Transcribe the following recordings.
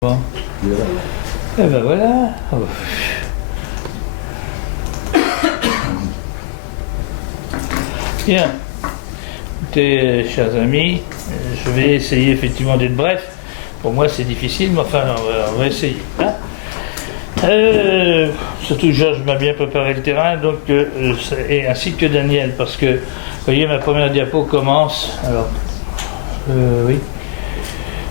Bon. Et ben voilà. Bien. Écoutez, chers amis, je vais essayer effectivement d'être bref. Pour moi, c'est difficile, mais enfin, on va essayer. Hein, surtout Georges m'a bien préparé le terrain, donc, et ainsi que Daniel, parce que, vous voyez, ma première diapo commence. Alors, oui.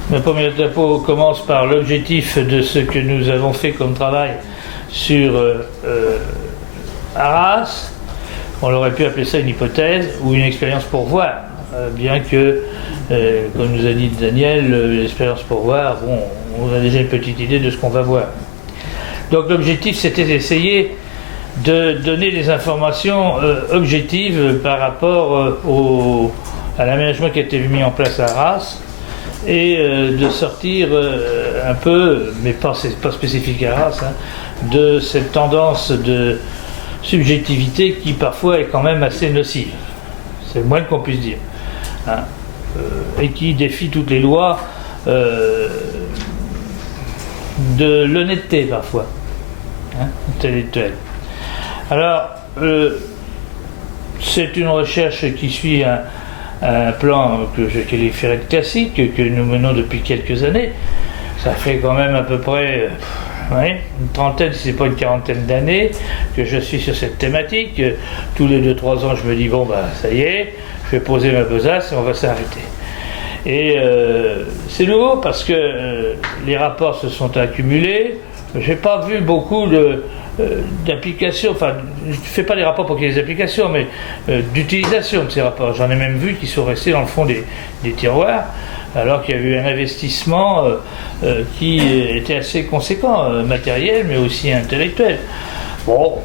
Ma première diapo commence par l'objectif de ce que nous avons fait comme travail sur Arras. On aurait pu appeler ça une hypothèse ou une expérience pour voir, bien que, comme nous a dit Daniel, l'expérience pour voir, bon, on a déjà une petite idée de ce qu'on va voir. Donc l'objectif, c'était d'essayer de donner des informations objectives par rapport à l'aménagement qui a été mis en place à Arras, et de sortir un peu, mais pas spécifique à Arras, hein, de cette tendance de subjectivité qui parfois est quand même assez nocive. C'est le moins qu'on puisse dire. Hein, et qui défie toutes les lois de l'honnêteté parfois, hein, intellectuelle. Alors, c'est une recherche qui suit un plan que je qualifierais de classique, que nous menons depuis quelques années. Ça fait quand même à peu près une trentaine, si ce n'est pas une quarantaine d'années que je suis sur cette thématique. Tous les 2-3 ans, je me dis, bon, bah, ça y est, je vais poser ma besace et on va s'arrêter. Et c'est nouveau parce que les rapports se sont accumulés. Je n'ai pas vu beaucoup d'applications, enfin, je ne fais pas les rapports pour qu'il y ait des applications, mais d'utilisation de ces rapports. J'en ai même vu qui sont restés dans le fond des tiroirs, alors qu'il y a eu un investissement qui était assez conséquent, matériel, mais aussi intellectuel. Bon,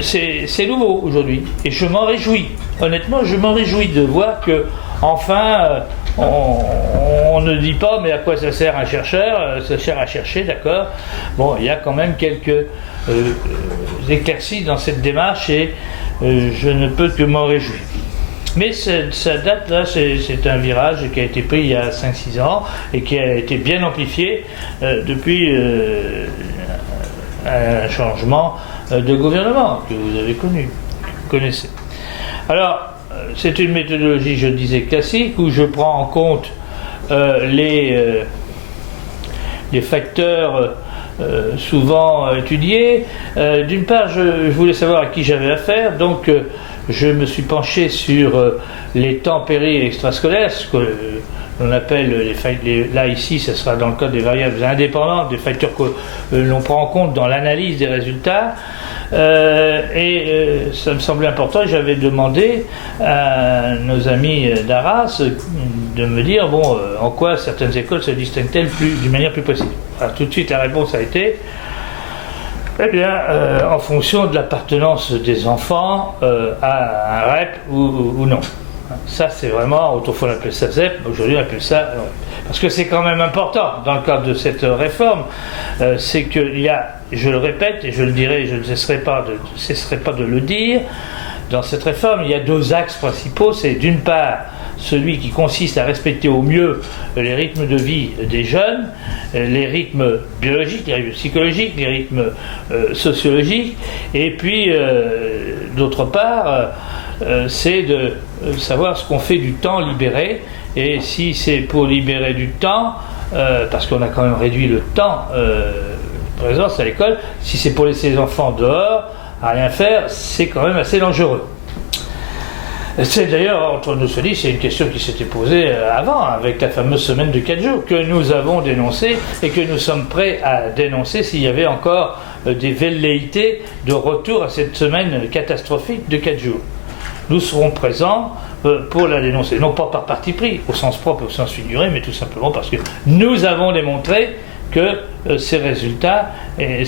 c'est nouveau aujourd'hui, et je m'en réjouis. Honnêtement, je m'en réjouis de voir que, enfin, on ne dit pas, mais à quoi ça sert un chercheur? Ça sert à chercher, d'accord. Bon, il y a quand même quelques éclaircies dans cette démarche, et je ne peux que m'en réjouir. Mais ça date, là, c'est un virage qui a été pris il y a 5-6 ans, et qui a été bien amplifié depuis un changement de gouvernement que vous avez connu, que vous connaissez. Alors, c'est une méthodologie, je disais, classique, où je prends en compte les facteurs souvent étudiés. D'une part, je voulais savoir à qui j'avais affaire, donc je me suis penché sur les temps péri et extrascolaires, ce que l'on appelle là ici, ce sera dans le cas des variables indépendantes, des facteurs que l'on prend en compte dans l'analyse des résultats. Ça me semblait important, et j'avais demandé à nos amis d'Arras de me dire, bon, en quoi certaines écoles se distinguent-elles d'une manière plus précise. Alors, tout de suite, la réponse a été, eh bien, en fonction de l'appartenance des enfants à un REP ou non. Ça, c'est vraiment, autrefois on appelait ça ZEP, aujourd'hui on appelle ça... Parce que c'est quand même important dans le cadre de cette réforme, c'est qu'il y a, je le répète et je le dirai, je ne cesserai pas de le dire, dans cette réforme, il y a 2 axes principaux. C'est d'une part celui qui consiste à respecter au mieux les rythmes de vie des jeunes, les rythmes biologiques, les rythmes psychologiques, les rythmes sociologiques, et puis d'autre part, c'est de savoir ce qu'on fait du temps libéré, et si c'est pour libérer du temps, parce qu'on a quand même réduit le temps présence à l'école, si c'est pour laisser les enfants dehors à rien faire, c'est quand même assez dangereux. C'est d'ailleurs, entre nous se dit, c'est une question qui s'était posée avant, avec la fameuse semaine de 4 jours, que nous avons dénoncée et que nous sommes prêts à dénoncer s'il y avait encore des velléités de retour à cette semaine catastrophique de 4 jours. Nous serons présents pour la dénoncer, non pas par parti pris, au sens propre et au sens figuré, mais tout simplement parce que nous avons démontré que ces résultats et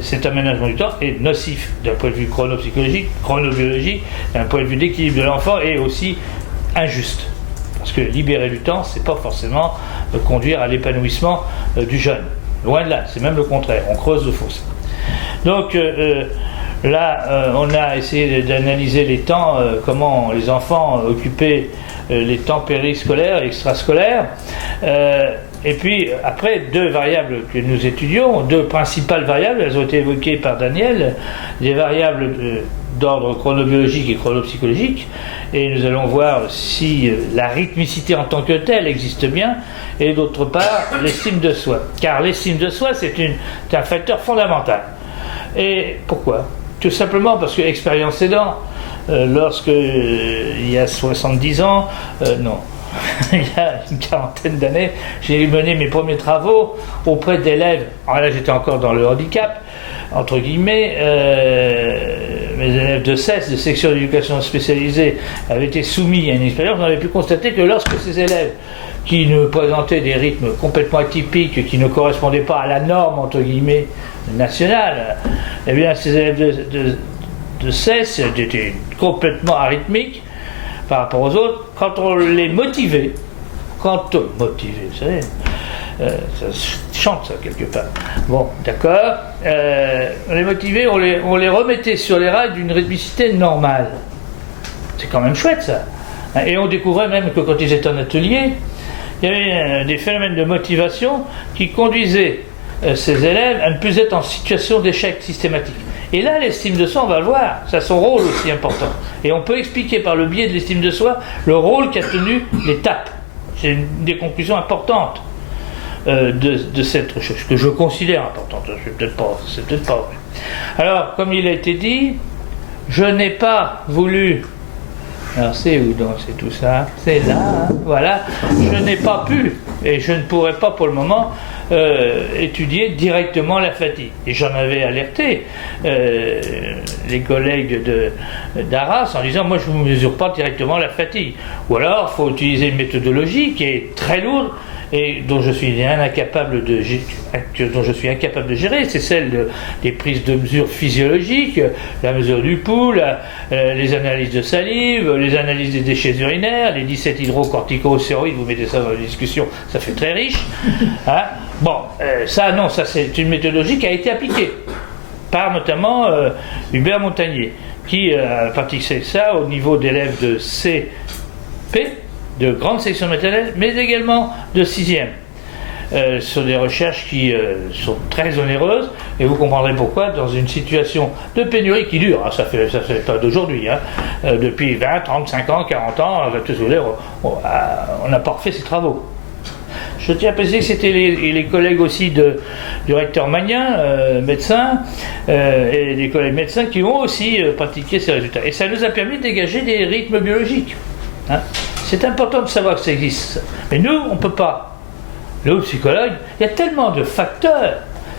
cet aménagement du temps est nocif d'un point de vue chronopsychologique, chronobiologique, d'un point de vue d'équilibre de l'enfant, et aussi injuste. Parce que libérer du temps, c'est pas forcément conduire à l'épanouissement du jeune. Loin de là, c'est même le contraire, on creuse le fossé. Donc là, on a essayé d'analyser les temps, comment les enfants occupaient les temps périscolaires et extrascolaires. Et puis après, deux variables que nous étudions, deux principales variables, elles ont été évoquées par Daniel, des variables d'ordre chronobiologique et chronopsychologique, et nous allons voir si la rythmicité en tant que telle existe bien, et d'autre part l'estime de soi. Car l'estime de soi, c'est un facteur fondamental. Et pourquoi ? Tout simplement parce que, expérience aidant, lorsque il y a 70 ans, non, il y a une quarantaine d'années, j'ai mené mes premiers travaux auprès d'élèves. Alors là, j'étais encore dans le handicap, entre guillemets. Mes élèves de CES, de section d'éducation spécialisée, avaient été soumis à une expérience. On avait pu constater que lorsque ces élèves qui nous présentaient des rythmes complètement atypiques, qui ne correspondaient pas à la norme, entre guillemets, nationale, eh bien, ces élèves de CES étaient complètement arythmiques par rapport aux autres. Quand on les motivait, vous savez, ça chante ça quelque part. Bon, d'accord. On les motivait, on les remettait sur les rails d'une rythmicité normale. C'est quand même chouette ça. Et on découvrait même que quand ils étaient en atelier, il y avait des phénomènes de motivation qui conduisaient ces élèves à ne plus être en situation d'échec systématique. Et là, l'estime de soi, on va le voir, ça a son rôle aussi important. Et on peut expliquer par le biais de l'estime de soi le rôle qu'a tenu l'étape. C'est une des conclusions importantes de cette recherche, que je considère importante. C'est peut-être pas vrai. Alors, comme il a été dit, je n'ai pas voulu... Alors c'est où donc c'est tout ça? C'est là, hein, voilà. Je n'ai pas pu, et je ne pourrais pas pour le moment, étudier directement la fatigue. Et j'en avais alerté les collègues d'Arras en disant, moi je ne mesure pas directement la fatigue. Ou alors, il faut utiliser une méthodologie qui est très lourde, et dont je suis incapable de gérer, c'est celle des prises de mesures physiologiques, la mesure du pouls, les analyses de salive, les analyses des déchets urinaires, les 17 hydrocorticostéroïdes, vous mettez ça dans la discussion, ça fait très riche. Hein, bon, ça c'est une méthodologie qui a été appliquée par notamment Hubert Montagnier, qui a pratiqué ça au niveau d'élèves de CP, de grande section maternelle, mais également de 6e, sur des recherches qui sont très onéreuses, et vous comprendrez pourquoi, dans une situation de pénurie qui dure, hein, ça fait pas d'aujourd'hui, hein, depuis 20, 30, 50, 40 ans, on n'a pas refait ces travaux. Je tiens à préciser que c'était les collègues aussi du recteur Magnin, médecin, et les collègues médecins qui ont aussi pratiqué ces résultats. Et ça nous a permis de dégager des rythmes biologiques. Hein. C'est important de savoir que ça existe. Mais nous, on ne peut pas. Nous, psychologues, il y a tellement de facteurs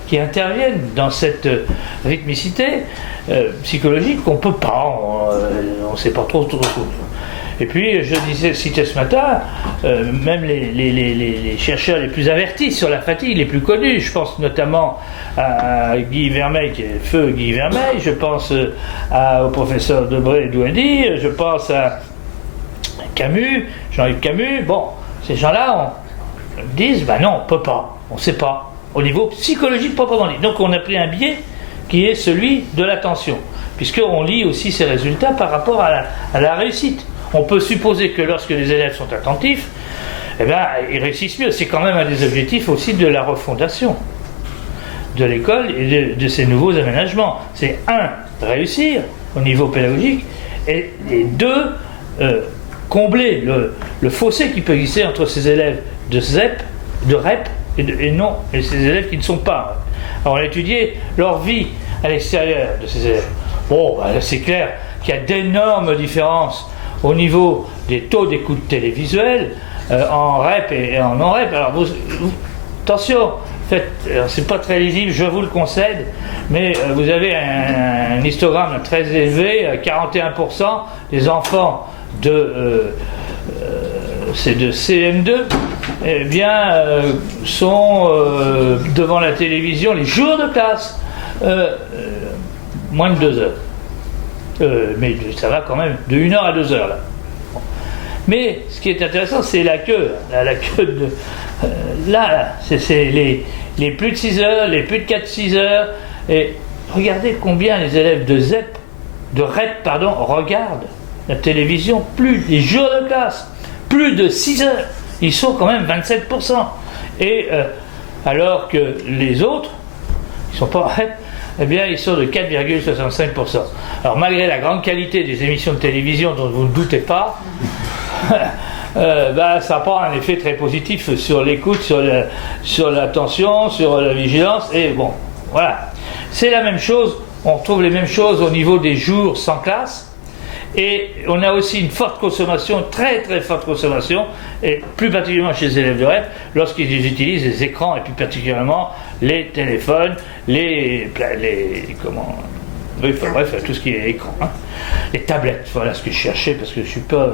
qui interviennent dans cette rythmicité psychologique qu'on ne peut pas. On ne sait pas trop. Et puis, je citais ce matin, même les chercheurs les plus avertis sur la fatigue, les plus connus, je pense notamment à Guy Vermeil, qui est feu Guy Vermeil, je pense au professeur Debré-Douady, je pense à Camus, Jean-Yves Camus. Bon, ces gens-là disent, non, on ne peut pas, on ne sait pas, au niveau psychologique proprement dit. Donc on a pris un biais qui est celui de l'attention, puisqu'on lit aussi ces résultats par rapport à la réussite. On peut supposer que lorsque les élèves sont attentifs, ils réussissent mieux. C'est quand même un des objectifs aussi de la refondation de l'école et de ces nouveaux aménagements. C'est réussir au niveau pédagogique, et deux, combler le fossé qui peut exister entre ces élèves de ZEP, de REP et ces élèves qui ne sont pas. Alors on a étudié leur vie à l'extérieur de ces élèves. Bon, c'est clair qu'il y a d'énormes différences au niveau des taux d'écoute télévisuelle en REP et en non-REP. Alors attention, c'est pas très lisible, je vous le concède, mais vous avez un histogramme très élevé, 41% des enfants de CM2 sont devant la télévision les jours de classe moins de 2 heures. Mais ça va quand même de 1 heure à 2 heures là. Bon. Mais ce qui est intéressant, c'est la queue. La queue de là, c'est les plus de 6 heures, les plus de 4-6 heures. Et regardez combien les élèves de REP regardent la télévision, plus les jours de classe, plus de 6 heures. Ils sont quand même 27%. Et alors que les autres, qui ne sont pas en REP, eh bien, ils sont de 4,65%. Alors, malgré la grande qualité des émissions de télévision dont vous ne doutez pas, ça n'a pas un effet très positif sur l'écoute, sur l'attention, sur la vigilance, et bon, voilà. C'est la même chose, on retrouve les mêmes choses au niveau des jours sans classe, et on a aussi une forte consommation, très très forte consommation, et plus particulièrement chez les élèves de REP, lorsqu'ils utilisent les écrans, et plus particulièrement les téléphones, oui, enfin, bref, tout ce qui est écran, hein. Les tablettes, voilà ce que je cherchais, parce que je suis pas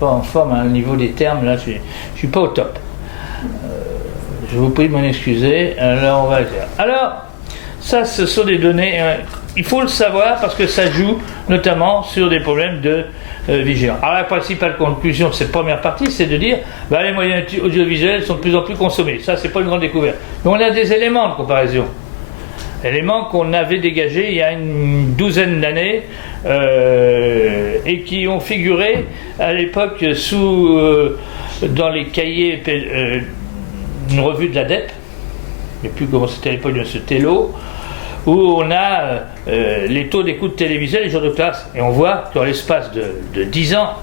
en forme au niveau des termes, là, je suis pas au top. Je vous prie de m'en excuser. Alors, on va dire. Alors, ça, ce sont des données, il faut le savoir, parce que ça joue notamment sur des problèmes de vigilance. Alors, la principale conclusion de cette première partie, c'est de dire, les moyens audiovisuels sont de plus en plus consommés. Ça, c'est pas une grande découverte. Mais on a des éléments de comparaison. Éléments qu'on avait dégagés il y a une douzaine d'années et qui ont figuré à l'époque dans les cahiers d'une revue de l'ADEP, je ne sais plus comment c'était à l'époque de ce Tello, où on a les taux d'écoute télévisuelle les jours de classe. Et on voit qu'en l'espace de 10 ans,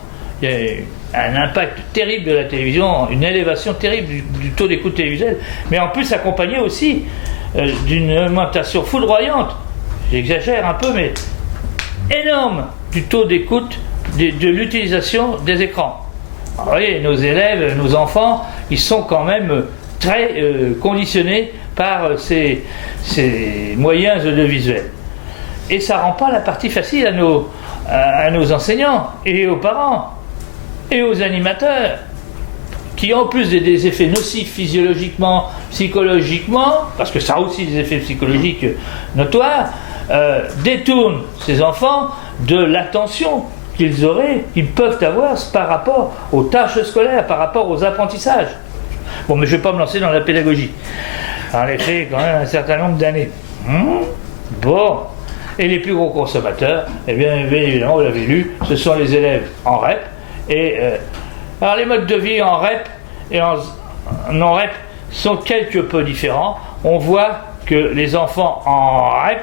il y a un impact terrible de la télévision, une élévation terrible du taux d'écoute télévisuelle, mais en plus accompagné aussi d'une augmentation foudroyante, j'exagère un peu, mais énorme, du taux d'écoute de l'utilisation des écrans. Alors, vous voyez, nos élèves, nos enfants, ils sont quand même très conditionnés par ces moyens audiovisuels. Et ça ne rend pas la partie facile à nos enseignants et aux parents et aux animateurs, qui en plus des effets nocifs physiologiquement, psychologiquement, parce que ça a aussi des effets psychologiques notoires, détournent ces enfants de l'attention qu'ils peuvent avoir par rapport aux tâches scolaires, par rapport aux apprentissages. Bon, mais je ne vais pas me lancer dans la pédagogie. En effet, quand même un certain nombre d'années. Bon. Et les plus gros consommateurs, eh bien évidemment, vous l'avez lu, ce sont les élèves en REP. Et alors les modes de vie en REP et en non-REP sont quelque peu différents. On voit que les enfants en REP,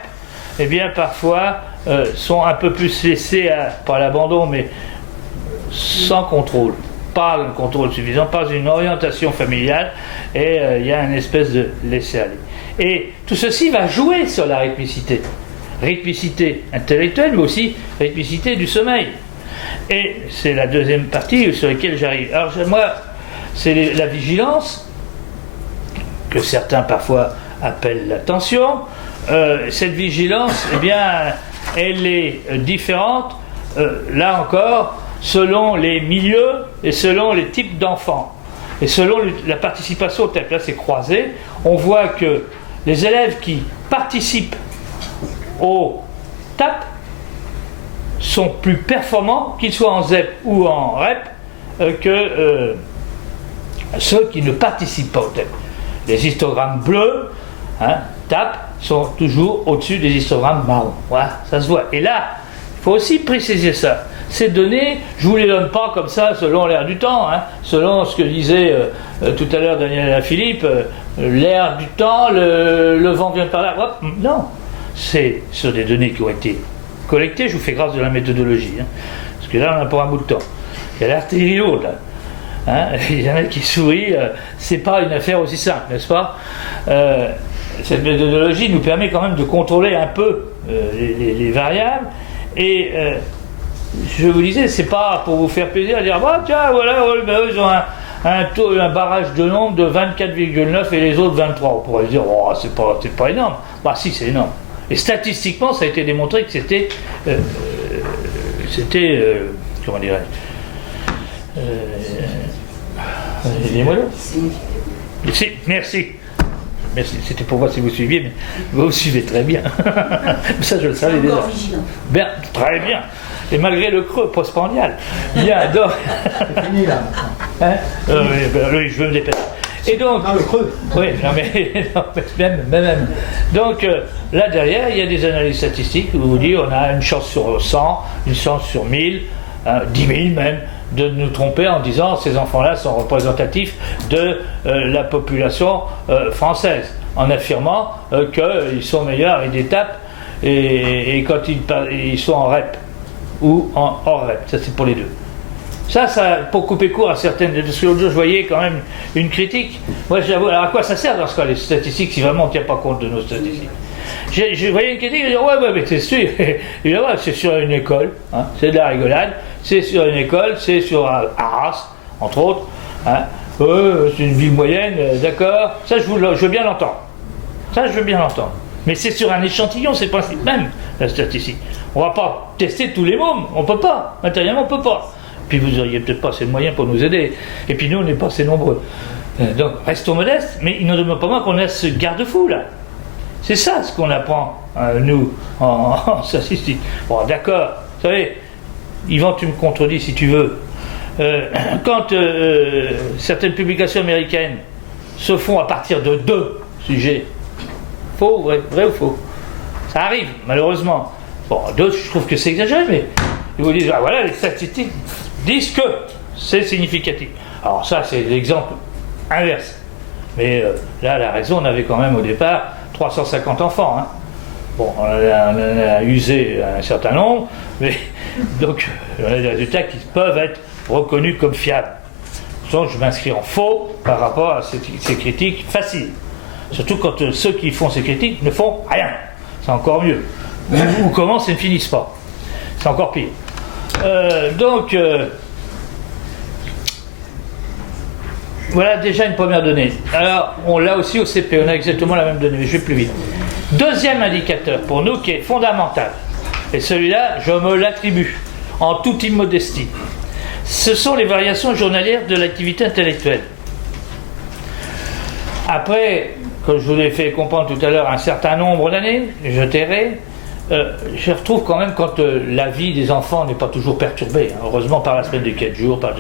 eh bien parfois sont un peu plus laissés pas à l'abandon, mais sans contrôle. Pas un contrôle suffisant, pas une orientation familiale, et il y a une espèce de laisser-aller. Et tout ceci va jouer sur la rythmicité. Rythmicité intellectuelle, mais aussi rythmicité du sommeil. Et c'est la deuxième partie sur laquelle j'arrive. Alors moi, c'est la vigilance, que certains parfois appellent l'attention. Cette vigilance, eh bien, elle est différente, là encore, selon les milieux et selon les types d'enfants. Et selon la participation au TEP, là c'est croisé, on voit que les élèves qui participent au TAP sont plus performants, qu'ils soient en ZEP ou en REP, que ceux qui ne participent pas au TEP. Les histogrammes bleus, TAP, sont toujours au-dessus des histogrammes marrons. Voilà, ça se voit. Et là, il faut aussi préciser ça. Ces données, je ne vous les donne pas comme ça selon l'air du temps, selon ce que disait tout à l'heure Daniel Philippe, l'air du temps, le vent vient par là. Hop, non, c'est sur des données qui ont été collectées, je vous fais grâce de la méthodologie, parce que là on a pour un bout de temps. Il y a l'artillerie lourde, là. Il y en a qui sourient, c'est pas une affaire aussi simple, n'est-ce pas? Cette méthodologie nous permet quand même de contrôler un peu les variables, et je vous disais, c'est pas pour vous faire plaisir à dire tiens voilà, ils ont un barrage de nombre de 24,9 et les autres 23. On pourrait dire c'est pas énorme. Si, c'est énorme. Et statistiquement, ça a été démontré que c'était comment dirais-je, aidez-moi là. Merci. Merci, c'était pour voir si vous suiviez, mais vous suivez très bien. Ça, je le savais déjà. Bien, très bien. Et malgré le creux postprandial. Bien, donc. C'est fini là. Oui, je veux me dépêcher. Et donc. Non, le creux. Oui, non, mais même. Donc, là derrière, il y a des analyses statistiques où vous dites on a une chance sur 100, une chance sur 1000, 10 000 même, de nous tromper en disant ces enfants-là sont représentatifs de la population française, en affirmant qu'ils sont meilleurs avec des tapes et quand ils sont en REP ou en hors REP. Ça, c'est pour les deux. Ça, pour couper court à certaines... Parce que l'autre jour, je voyais quand même une critique. Moi, j'avoue, alors à quoi ça sert dans ce cas, les statistiques, si vraiment on ne tient pas compte de nos statistiques? Je voyais une critique, je disais, ouais, mais c'est sûr, évidemment, c'est sur une école, hein, c'est de la rigolade, c'est sur une école, c'est sur Arras, entre autres, hein, c'est une ville moyenne, d'accord, ça je veux bien l'entendre. Ça, je veux bien l'entendre. Mais c'est sur un échantillon, c'est le principe même, la statistique. On ne va pas tester tous les mômes, on ne peut pas, matériellement, on ne peut pas. Puis vous n'auriez peut-être pas assez de moyens pour nous aider. Et puis nous, on n'est pas assez nombreux. Donc, restons modestes, mais il n'en demeure pas moins qu'on a ce garde-fou, là. C'est ça ce qu'on apprend, nous, en statistique. Bon, d'accord, vous savez, Yvan, tu me contredis si tu veux. Quand certaines publications américaines se font à partir de 2 sujets, faux, vrai ou faux? Ça arrive, malheureusement. Bon, d'autres, je trouve que c'est exagéré, mais ils vous disent, ah voilà, les statistiques disent que c'est significatif. Alors ça, c'est l'exemple inverse. Mais là, la raison, on avait quand même au départ 350 enfants. Hein. Bon, on a usé un certain nombre, mais donc on a des résultats qui peuvent être reconnus comme fiables. Donc je m'inscris en faux par rapport à ces critiques faciles. Surtout quand ceux qui font ces critiques ne font rien. C'est encore mieux. Ou commencent et ne finissent pas. C'est encore pire. Voilà déjà une première donnée. Alors, on l'a aussi au CP, on a exactement la même donnée, mais je vais plus vite. Deuxième indicateur pour nous qui est fondamental, et celui-là, je me l'attribue en toute immodestie. Ce sont les variations journalières de l'activité intellectuelle. Après, comme je vous l'ai fait comprendre tout à l'heure, un certain nombre d'années, je tairai, je retrouve quand même quand la vie des enfants n'est pas toujours perturbée, hein, heureusement par la semaine de 4 jours, par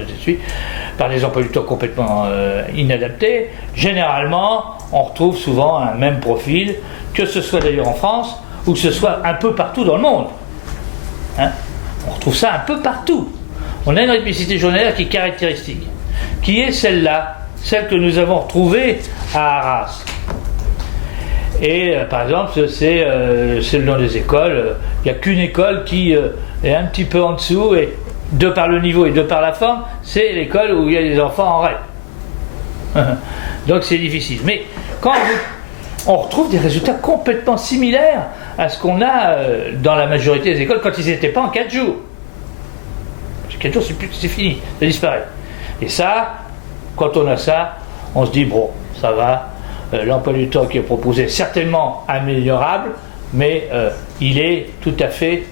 des emplois du temps complètement inadaptés, généralement on retrouve souvent un même profil, que ce soit d'ailleurs en France ou que ce soit un peu partout dans le monde. Hein, on retrouve ça un peu partout. On a une rythmicité journalière qui est caractéristique, qui est celle-là, celle que nous avons retrouvée à Arras. Et par exemple, c'est le nom des écoles. Il n'y a qu'une école qui est un petit peu en dessous, et de par le niveau et de par la forme, c'est l'école où il y a des enfants en rêve. Donc c'est difficile. Mais quand on retrouve des résultats complètement similaires à ce qu'on a dans la majorité des écoles quand ils n'étaient pas en 4 jours. 4 jours, c'est fini, ça disparaît. Et ça, quand on a ça, on se dit, bon, ça va. L'emploi du temps qui est proposé est certainement améliorable, mais il est tout à fait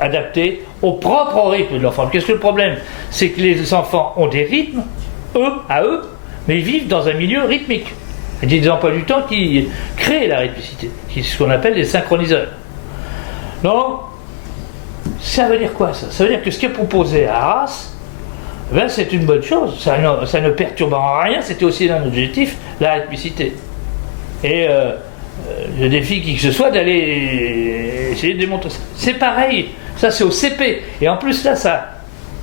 adapté au propre rythme de l'enfant. Qu'est-ce que le problème? C'est que les enfants ont des rythmes, eux, mais ils vivent dans un milieu rythmique. Il y a des emplois du temps qui créent la rythmicité, qui est ce qu'on appelle des synchroniseurs. Donc, ça veut dire quoi ça? Ça veut dire que ce qui est proposé à Arras, ben, c'est une bonne chose, ça ne perturbe en rien, c'était aussi un objectif, la rythmicité. Et je défie qui que ce soit d'aller essayer de démontrer ça. C'est pareil, ça c'est au CP, et en plus là ça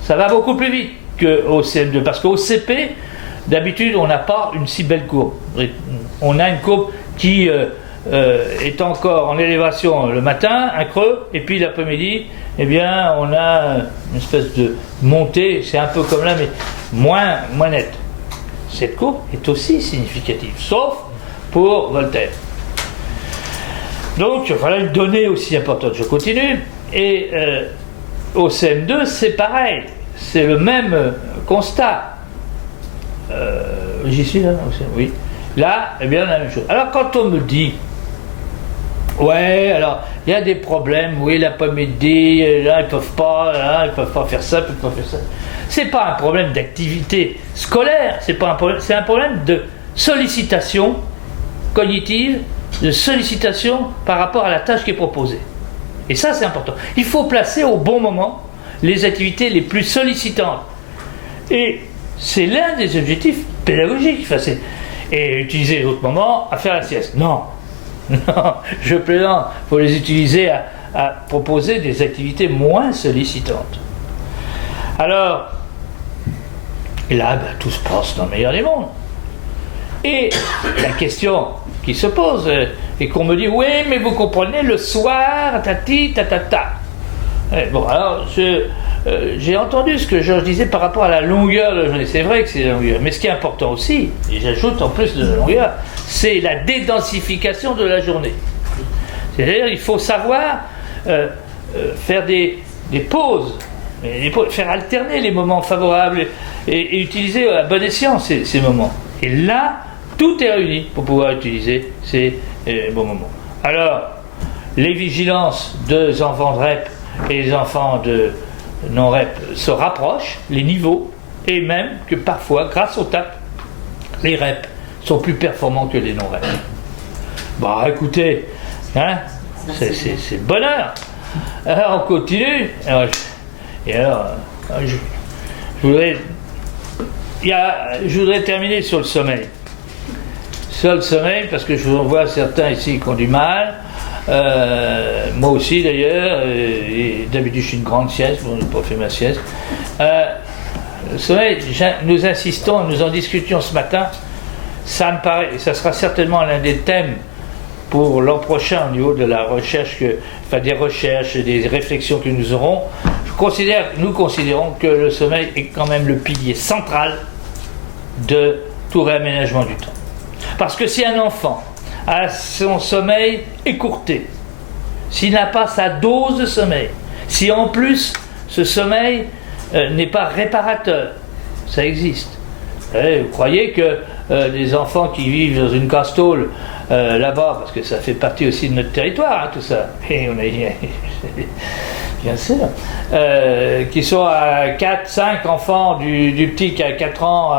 va beaucoup plus vite qu'au CM2, parce qu'au CP, d'habitude on n'a pas une si belle courbe. On a une courbe qui est encore en élévation le matin, un creux, et puis l'après-midi, eh bien, on a une espèce de montée, c'est un peu comme là, mais moins nette. Cette courbe est aussi significative, sauf pour Voltaire. Donc, voilà une donnée aussi importante. Je continue. Et au CM2, c'est pareil. C'est le même constat. J'y suis là? Oui. Là, eh bien, la même chose. Alors, quand on me dit, ouais, alors, il y a des problèmes, oui, l'après-midi, là, ils peuvent pas faire ça, ils peuvent pas faire ça. C'est pas un problème d'activité scolaire, c'est un problème de sollicitation cognitive, de sollicitation par rapport à la tâche qui est proposée. Et ça, c'est important. Il faut placer au bon moment les activités les plus sollicitantes. Et c'est l'un des objectifs pédagogiques. Et utiliser les autres moments à faire la sieste. Non, je plaisante. Il faut les utiliser à proposer des activités moins sollicitantes. Alors, et là, ben, tout se passe dans le meilleur des mondes. Et la question qui se pose, et qu'on me dit, oui, mais vous comprenez, le soir, tati, tatata. Bon, alors, j'ai entendu ce que Georges disait par rapport à la longueur de la journée. C'est vrai que c'est la longueur. Mais ce qui est important aussi, et j'ajoute en plus de la longueur, c'est la dédensification de la journée. C'est-à-dire qu'il faut savoir faire des pauses, faire alterner les moments favorables et utiliser à bon escient ces moments. Et là, tout est réuni pour pouvoir utiliser ces bons moments. Alors, les vigilances des enfants de REP et les enfants de non-REP se rapprochent, les niveaux, et même que parfois, grâce aux TAP, les REP sont plus performants que les non-REP. Bon, écoutez, hein, c'est le bonheur. Alors, on continue. Je voudrais terminer sur le sommeil. Sur le sommeil, parce que je vois certains ici qui ont du mal. Moi aussi d'ailleurs, et d'habitude je suis une grande sieste, bon, je n'ai pas fait ma sieste. Le sommeil, nous insistons, nous en discutions ce matin, ça me paraît, et ça sera certainement l'un des thèmes pour l'an prochain au niveau de la recherche, des recherches et des réflexions que nous aurons. Nous considérons que le sommeil est quand même le pilier central de tout réaménagement du temps. Parce que si un enfant a son sommeil écourté, s'il n'a pas sa dose de sommeil, si en plus ce sommeil n'est pas réparateur, ça existe. Vous croyez que les enfants qui vivent dans une castole là-bas, parce que ça fait partie aussi de notre territoire, hein, tout ça, et on a bien sûr, qui sont à 4-5 enfants, du petit qui a 4 ans,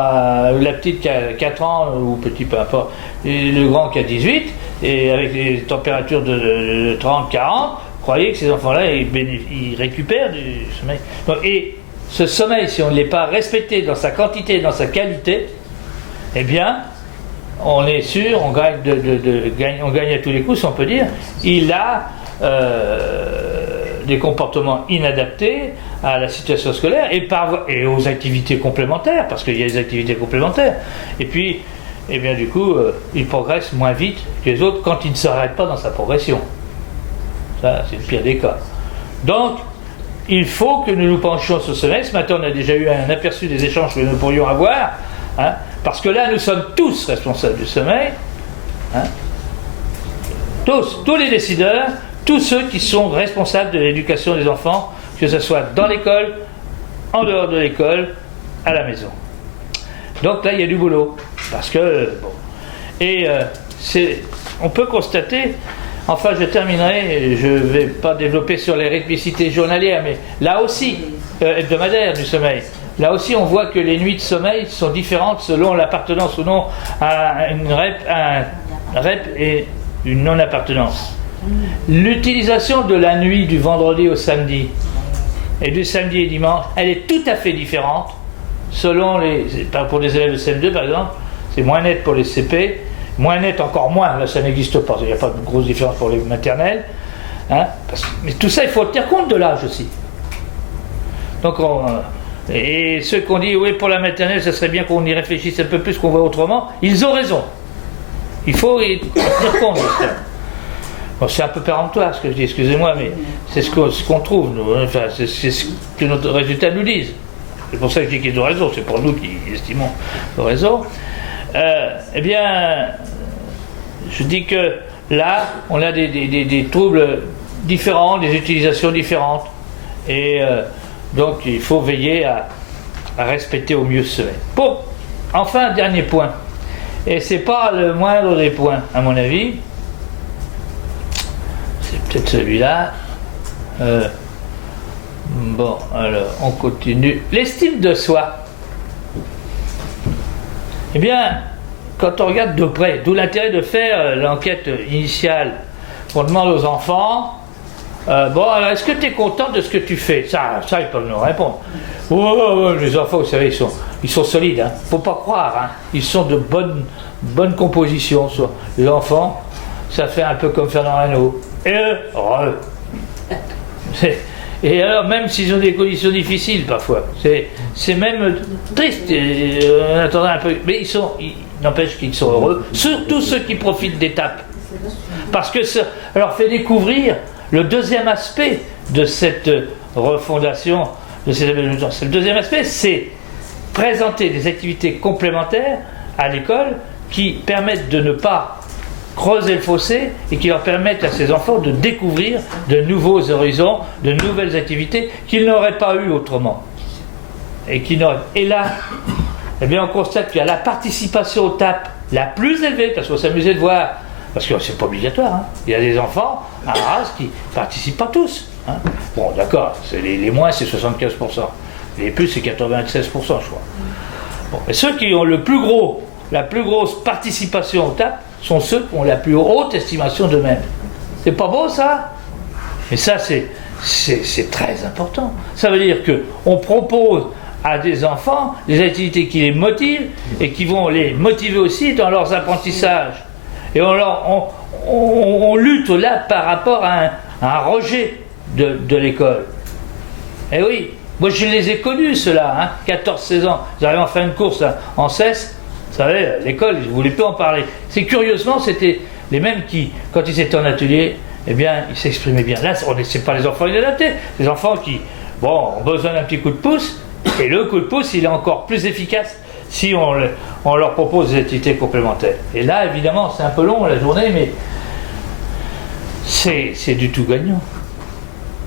ou la petite qui a 4 ans, ou petit peu importe, et le grand qui a 18, et avec des températures de 30-40, croyez que ces enfants-là, ils récupèrent du sommeil. Donc, et ce sommeil, si on ne l'est pas respecté dans sa quantité et dans sa qualité, eh bien, on est sûr, on gagne, on gagne à tous les coups, si on peut dire. Il a des comportements inadaptés à la situation scolaire et aux activités complémentaires, parce qu'il y a des activités complémentaires. Et puis, eh bien, du coup, il progresse moins vite que les autres quand il ne s'arrête pas dans sa progression. Ça, c'est le pire des cas. Donc, il faut que nous nous penchions sur ce sommeil. Ce matin, on a déjà eu un aperçu des échanges que nous pourrions avoir, hein, parce que là, nous sommes tous responsables du sommeil. Hein, tous les décideurs, tous ceux qui sont responsables de l'éducation des enfants, que ce soit dans l'école, en dehors de l'école, à la maison. Donc là, il y a du boulot. Parce que, bon. Et on peut constater, enfin je terminerai, je ne vais pas développer sur les rythmicités journalières, mais là aussi, hebdomadaires du sommeil, là aussi on voit que les nuits de sommeil sont différentes selon l'appartenance ou non à un REP et une non-appartenance. L'utilisation de la nuit du vendredi au samedi et du samedi et dimanche, elle est tout à fait différente selon pour les élèves de CM2 par exemple, c'est moins net pour les CP, moins net encore moins, là ça n'existe pas, il n'y a pas de grosse différence pour les maternelles, hein, mais tout ça il faut tenir compte de l'âge aussi. Donc et ceux qui ont dit oui pour la maternelle ça serait bien qu'on y réfléchisse un peu plus, qu'on voit autrement, ils ont raison. Il faut y tenir compte de ça. Bon, c'est un peu péremptoire ce que je dis, excusez-moi, mais c'est ce qu'on trouve, nous. Enfin, c'est ce que nos résultats nous disent. C'est pour ça que je dis qu'ils ont raison, c'est pour nous qui estimons leur raison. Eh bien, je dis que là, on a des troubles différents, des utilisations différentes. Et donc, il faut veiller à respecter au mieux ce sommeil. Bon, enfin, dernier point. Et c'est pas le moindre des points, à mon avis. C'est peut-être celui-là. Bon, alors, on continue. L'estime de soi. Eh bien, quand on regarde de près, d'où l'intérêt de faire l'enquête initiale, on demande aux enfants, bon, alors, est-ce que tu es content de ce que tu fais? Ça, ils peuvent nous répondre. Oh, les enfants, vous savez, ils sont solides, hein. Faut pas croire, hein. Ils sont de bonne composition. Les enfants, ça fait un peu comme Fernand Reynaud. Et eux, Et alors, même s'ils ont des conditions difficiles parfois, c'est même triste, on attendait un peu, mais n'empêche qu'ils sont heureux, surtout ceux qui profitent d'étapes. Parce que ça leur fait découvrir le deuxième aspect de cette refondation, de ces aménagements. Le deuxième aspect, c'est présenter des activités complémentaires à l'école qui permettent de ne pas creuser le fossé et qui leur permettent à ces enfants de découvrir de nouveaux horizons, de nouvelles activités qu'ils n'auraient pas eues autrement. Et là, eh bien, on constate qu'il y a la participation aux TAP la plus élevée, parce qu'on s'amusait de voir, parce que c'est pas obligatoire, hein. Il y a des enfants à Arras qui participent pas tous. Hein. Bon, d'accord, les moins c'est 75%, les plus c'est 96%, je crois. Bon, et ceux qui ont la plus grosse participation au TAP sont ceux qui ont la plus haute estimation d'eux-mêmes. C'est pas beau ça? Mais ça c'est très important. Ça veut dire qu'on propose à des enfants des activités qui les motivent et qui vont les motiver aussi dans leurs apprentissages. Et on lutte là par rapport à un rejet de l'école. Et oui, moi je les ai connus ceux-là, hein, 14-16 ans. Ils arrivaient en fin de course là, en CES, vous savez, l'école, je ne voulais plus en parler. Curieusement, c'était les mêmes qui, quand ils étaient en atelier, eh bien, ils s'exprimaient bien. Là, ce n'est pas les enfants inadaptés, les enfants qui, ont besoin d'un petit coup de pouce, et le coup de pouce, il est encore plus efficace si on leur propose des activités complémentaires. Et là, évidemment, c'est un peu long la journée, mais c'est du tout gagnant.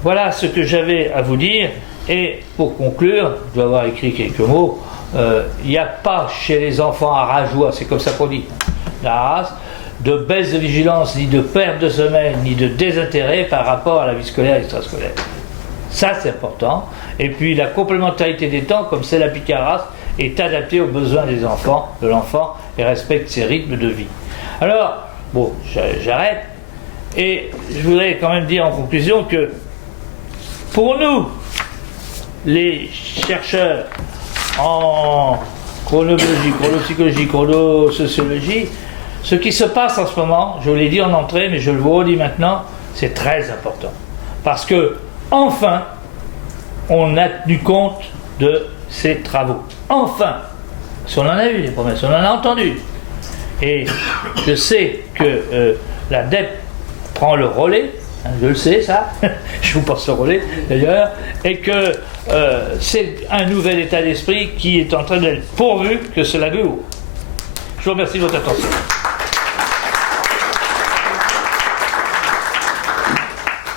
Voilà ce que j'avais à vous dire. Et pour conclure, je dois avoir écrit quelques mots. Il n'y a pas chez les enfants à Rajoie, c'est comme ça qu'on dit, la race, de baisse de vigilance, ni de perte de sommeil, ni de désintérêt par rapport à la vie scolaire et extrascolaire. Ça, c'est important. Et puis, la complémentarité des temps, comme c'est l'appliquée à Arras, est adaptée aux besoins de l'enfant, et respecte ses rythmes de vie. Alors, bon, j'arrête. Et je voudrais quand même dire en conclusion que, pour nous, les chercheurs en chronologie, chronopsychologie, chronosociologie, ce qui se passe en ce moment, je vous l'ai dit en entrée, mais je le vous redis maintenant, c'est très important. Parce que, enfin, on a tenu compte de ces travaux. Enfin, si on en a eu des promesses, on en a entendu. Et je sais que la DEP prend le relais, hein, je le sais ça, je vous passe le relais d'ailleurs, et que c'est un nouvel état d'esprit qui est en train d'être pourvu que cela dure. Je vous remercie de votre attention.